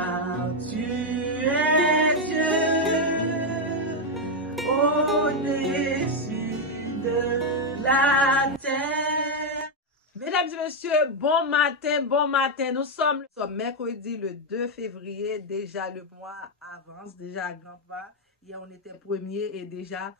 car tu es Dieu au-dessus de la terre. Mesdames et messieurs, bon matin, nous sommes mercredi le 2 février, déjà le mois avance, déjà à grands pas. Hier on était premier et déjà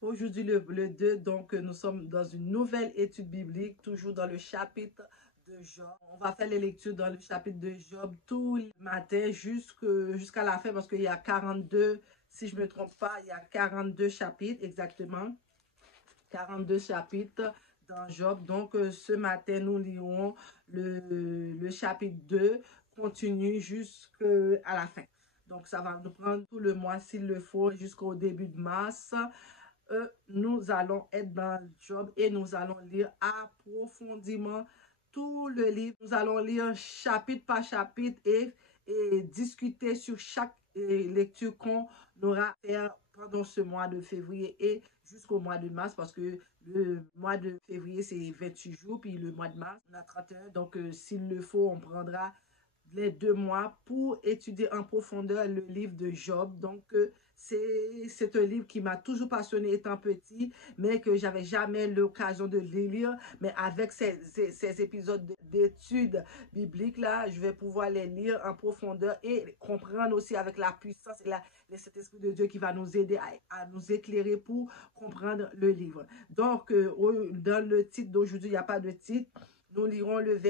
aujourd'hui le 2, donc nous sommes dans une nouvelle étude biblique, toujours dans le chapitre de Job. On va faire les lectures dans le chapitre de Job tous les matins jusqu'à la fin parce qu'il y a 42, si je ne me trompe pas, il y a 42 chapitres exactement. 42 chapitres dans Job. Donc, ce matin, nous lirons le chapitre 2, continue jusqu'à la fin. Donc, ça va nous prendre tout le mois, s'il le faut, jusqu'au début de mars. Nous allons être dans Job et nous allons lire approfondément tout le livre. Nous allons lire chapitre par chapitre et discuter sur chaque lecture qu'on aura à faire pendant ce mois de février et jusqu'au mois de mars, parce que le mois de février, c'est 28 jours, puis le mois de mars, on a 31. Donc, s'il le faut, on prendra les 2 mois pour étudier en profondeur le livre de Job. Donc, c'est un livre qui m'a toujours passionné étant petit, mais que j'avais jamais l'occasion de lire. Mais avec ces épisodes d'études bibliques, là, je vais pouvoir les lire en profondeur et comprendre aussi avec la puissance et cet esprit de Dieu qui va nous aider à nous éclairer pour comprendre le livre. Donc, dans le titre d'aujourd'hui, il n'y a pas de titre. Nous lirons le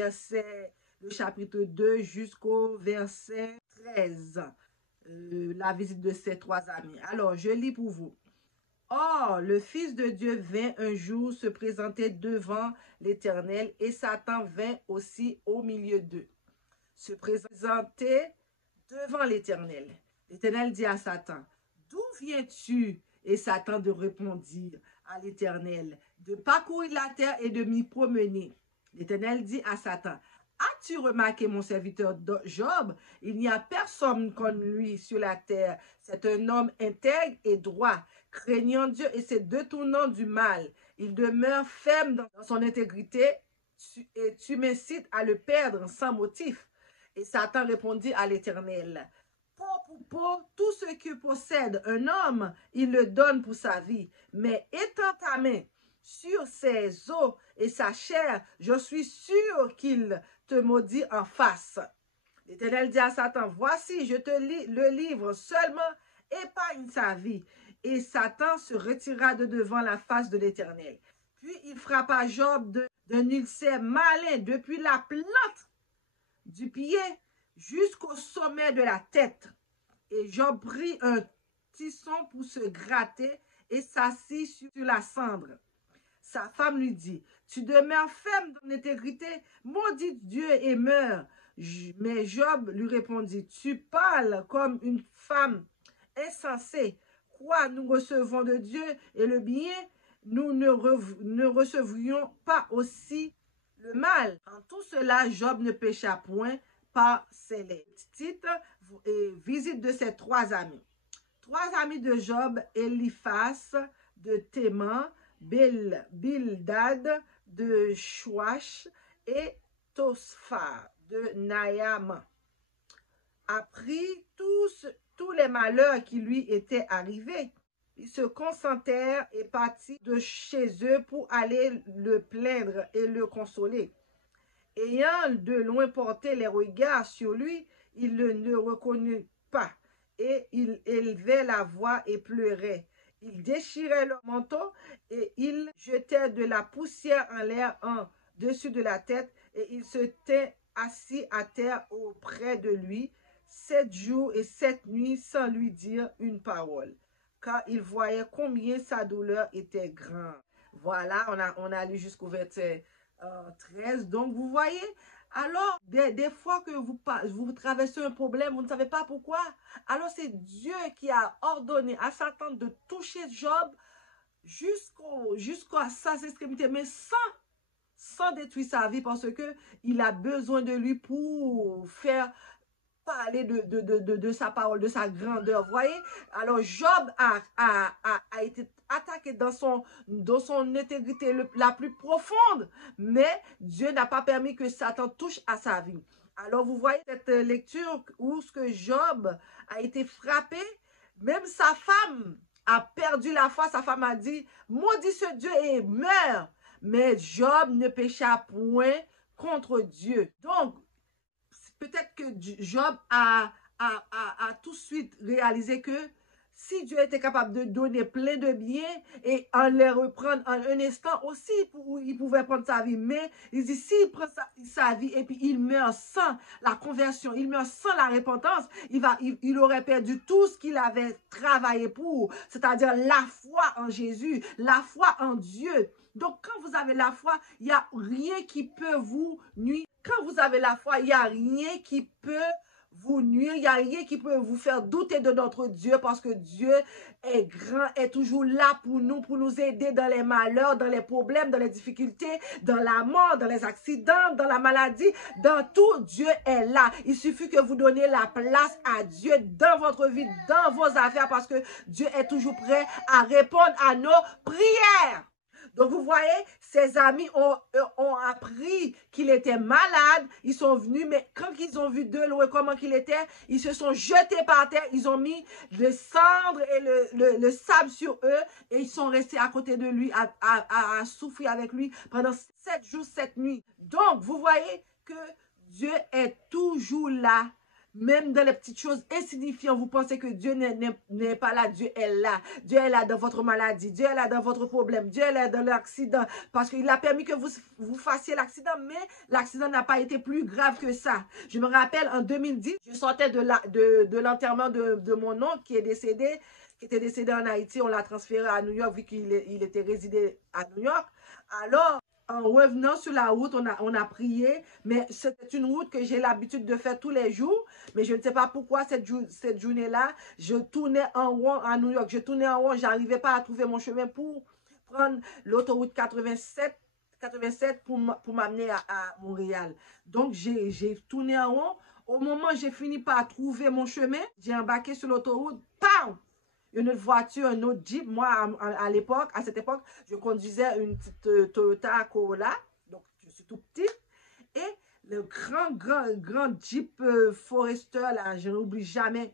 chapitre 2 jusqu'au verset 13. La visite de ces 3 amis. Alors, je lis pour vous. Or, le Fils de Dieu vint un jour se présenter devant l'Éternel et Satan vint aussi au milieu d'eux. Se présenter devant l'Éternel. L'Éternel dit à Satan, « D'où viens-tu? » Et Satan de répondre à l'Éternel, « De parcourir la terre et de m'y promener. » L'Éternel dit à Satan, « As-tu remarqué mon serviteur Job? Il n'y a personne comme lui sur la terre. C'est un homme intègre et droit, craignant Dieu et se détournant du mal. Il demeure ferme dans son intégrité et tu m'incites à le perdre sans motif. » Et Satan répondit à l'Éternel, « Peau pour peau, tout ce que possède un homme, il le donne pour sa vie. Mais étends ta main sur ses os et sa chair, je suis sûr qu'il te maudit en face. » L'Éternel dit à Satan, « Voici, je te le livre, seulement épargne sa vie. » Et Satan se retira de devant la face de l'Éternel. Puis il frappa Job d'un ulcère malin depuis la plante du pied jusqu'au sommet de la tête. Et Job prit un tisson pour se gratter et s'assit sur la cendre. Sa femme lui dit, « Tu demeures ferme dans l'intégrité, maudit Dieu et meurs. » Mais Job lui répondit, « Tu parles comme une femme insensée. Quoi, nous recevons de Dieu et le bien, nous ne recevrions pas aussi le mal. » En tout cela, Job ne pécha point par ses lèvres. Titre et visite de ses 3 amis. 3 amis de Job, Eliphaz de Théman, Bildad de Chouach et Tosphar de Naam, apprit tous les malheurs qui lui étaient arrivés. Ils se concentrèrent et partirent de chez eux pour aller le plaindre et le consoler. Ayant de loin porté les regards sur lui, il ne le reconnut pas et il élevait la voix et pleurait. Ils déchiraient leur manteau et ils jetaient de la poussière en l'air en dessus de la tête et il se tint assis à terre auprès de lui 7 jours et 7 nuits sans lui dire une parole, car il voyait combien sa douleur était grande. Voilà, on a lu jusqu'au verset 13. Donc, vous voyez, alors, des fois que vous traversez un problème, vous ne savez pas pourquoi. Alors, c'est Dieu qui a ordonné à Satan de toucher Job jusqu'à sa extrémité, mais sans détruire sa vie, parce que il a besoin de lui pour faire parler de sa parole, de sa grandeur. Vous voyez? Alors, Job a été attaqué dans son intégrité la plus profonde, mais Dieu n'a pas permis que Satan touche à sa vie. Alors, vous voyez cette lecture où ce que Job a été frappé, même sa femme a perdu la foi. Sa femme a dit, maudit ce Dieu et meurt. Mais Job ne pécha point contre Dieu. Donc, peut-être que Job a tout de suite réalisé que si Dieu était capable de donner plein de biens et en les reprendre en un instant aussi, il pouvait prendre sa vie. Mais il dit, s'il prend sa vie et puis il meurt sans la conversion, il meurt sans la repentance, il aurait perdu tout ce qu'il avait travaillé pour, c'est-à-dire la foi en Jésus, la foi en Dieu. Donc, quand vous avez la foi, il n'y a rien qui peut vous nuire. Quand vous avez la foi, il n'y a rien qui peut vous nuire, il n'y a rien qui peut vous faire douter de notre Dieu parce que Dieu est grand, est toujours là pour nous aider dans les malheurs, dans les problèmes, dans les difficultés, dans la mort, dans les accidents, dans la maladie, dans tout, Dieu est là. Il suffit que vous donniez la place à Dieu dans votre vie, dans vos affaires parce que Dieu est toujours prêt à répondre à nos prières. Donc, vous voyez, ses amis ont appris qu'il était malade. Ils sont venus, mais quand ils ont vu de loin comment qu'il était, ils se sont jetés par terre. Ils ont mis le cendre et le sable sur eux et ils sont restés à côté de lui, à souffrir avec lui pendant 7 jours, 7 nuits. Donc, vous voyez que Dieu est toujours là. Même dans les petites choses insignifiantes, vous pensez que Dieu n'est pas là. Dieu est là. Dieu est là dans votre maladie. Dieu est là dans votre problème. Dieu est là dans l'accident. Parce qu'il a permis que vous fassiez l'accident, mais l'accident n'a pas été plus grave que ça. Je me rappelle, en 2010, je sortais de l'enterrement de mon oncle qui était décédé en Haïti. On l'a transféré à New York vu qu'il était résidé à New York. Alors, en revenant sur la route, on a prié, mais c'était une route que j'ai l'habitude de faire tous les jours, mais je ne sais pas pourquoi cette journée-là, je tournais en rond à New York, je tournais en rond, je n'arrivais pas à trouver mon chemin pour prendre l'autoroute 87 pour m'amener à Montréal. Donc, j'ai tourné en rond. Au moment où j'ai fini par trouver mon chemin, j'ai embarqué sur l'autoroute, pam! Une autre voiture, un autre Jeep. Moi, à cette époque, je conduisais une petite Toyota Corolla. Donc, je suis tout petite. Et le grand Jeep Forester, là, je n'oublie jamais.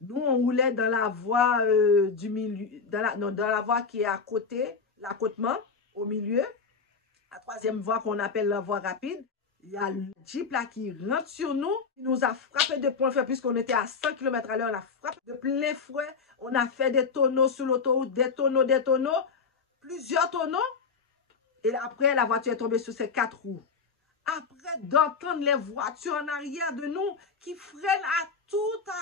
Nous, on roulait dans la voie du milieu, dans la voie qui est à côté, l'accotement, au milieu. La troisième voie qu'on appelle la voie rapide. Il y a le Jeep là qui rentre sur nous. Il nous a frappé de point faible puisqu'on était à 100 km/h. On a frappé de plein fouet. On a fait des tonneaux sur l'autoroute, des tonneaux, plusieurs tonneaux. Et après, la voiture est tombée sur ses 4 roues. Après d'entendre les voitures en arrière de nous qui freinent à tout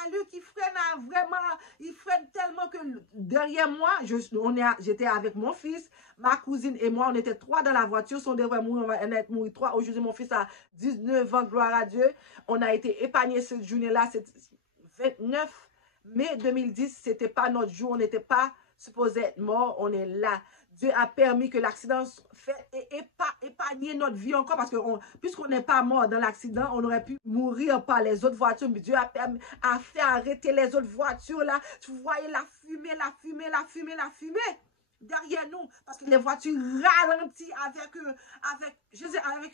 allure, qui freinent à vraiment, ils freinent tellement que derrière moi, j'étais avec mon fils, ma cousine et moi, on était 3 dans la voiture, si on devrait mourir, on va être mourir 3. Aujourd'hui, mon fils a 19 ans, gloire à Dieu. On a été épargnés cette journée-là, c'est 29 mai 2010, c'était pas notre jour, on n'était pas supposé être mort, on est là. Dieu a permis que l'accident épargne notre vie encore parce que puisqu'on n'est pas mort dans l'accident, on aurait pu mourir par les autres voitures. Mais Dieu a fait arrêter les autres voitures là. Tu voyais la fumée derrière nous parce que les voitures ralentissent avec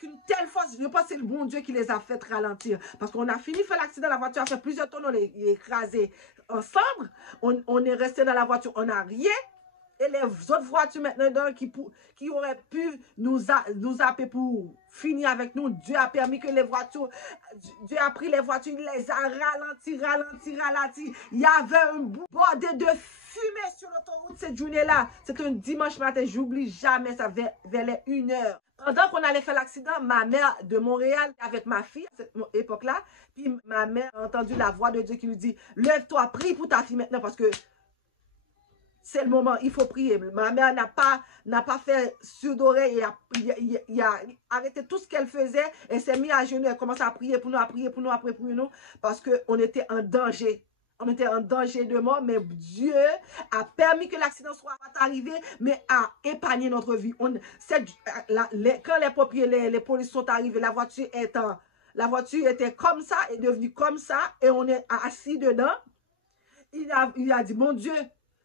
une telle force. Je pense que c'est le bon Dieu qui les a fait ralentir parce qu'on a fini de faire l'accident, la voiture a fait plusieurs tonneaux, elle est écrasée ensemble. On est resté dans la voiture, on n'a rien. Et les autres voitures maintenant qui auraient pu nous appeler pour finir avec nous, Dieu a permis que les voitures, Dieu a pris les voitures, il les a ralentis. Il y avait un bordé de fumée sur l'autoroute cette journée-là. C'était un dimanche matin, j'oublie jamais, ça valait 1 heure. Pendant qu'on allait faire l'accident, ma mère de Montréal, avec ma fille, à cette époque-là, puis ma mère a entendu la voix de Dieu qui lui dit, lève-toi, prie pour ta fille maintenant parce que c'est le moment, il faut prier. Ma mère n'a pas fait sur d'oreille, il a arrêté tout ce qu'elle faisait et s'est mis à genoux. Elle commence à prier pour nous, parce qu'on était en danger. On était en danger de mort, mais Dieu a permis que l'accident soit arrivé, mais a épargné notre vie. Quand les pompiers, les policiers sont arrivés, la voiture était comme ça, est devenue comme ça, et on est assis dedans. Il a dit, mon Dieu,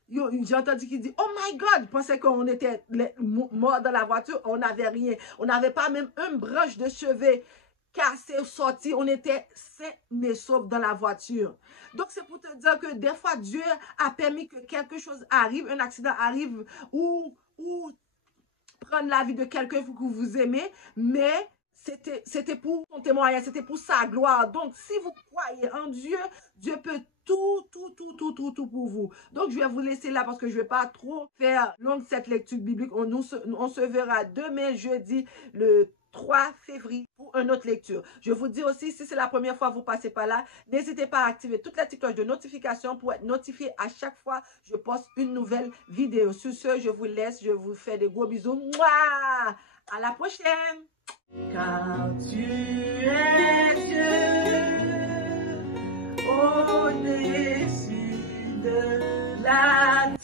j'ai entendu qu'il dit, oh my God, je pensais qu'on était morts dans la voiture, on n'avait rien. On n'avait pas même une branche de chevet cassé, sorti, on était sains mais saufs dans la voiture. Donc, c'est pour te dire que des fois, Dieu a permis que quelque chose arrive, un accident arrive ou prendre la vie de quelqu'un que vous aimez, mais c'était pour son témoignage, c'était pour sa gloire. Donc, si vous croyez en Dieu, Dieu peut tout pour vous. Donc, je vais vous laisser là parce que je ne vais pas trop faire longue cette lecture biblique. On se verra demain, jeudi, le 3 février pour une autre lecture. Je vous dis aussi, si c'est la première fois que vous passez par là, n'hésitez pas à activer toute la petite cloche de notification pour être notifié à chaque fois que je poste une nouvelle vidéo. Sur ce, je vous laisse, je vous fais des gros bisous. Mouah! À la prochaine! Car tu es Dieu au-dessus de la terre.